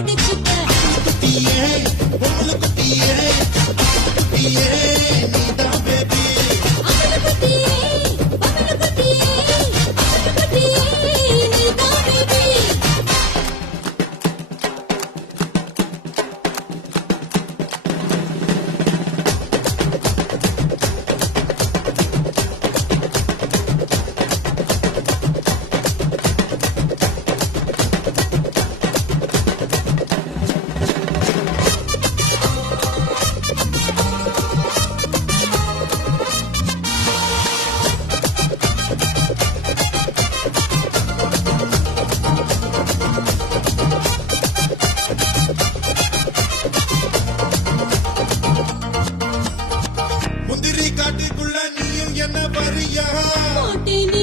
பிடிச்சுக்க குட்டியே பொண்ணு குட்டியே குட்டியே நீதான் பேபி அவன குட்டியே அவன குட்டியே அவன குட்டியே நீதான் பேபி முந்திரி காட்டுக்குள்ள நீயும் என்ன வரியா மாட்டேனே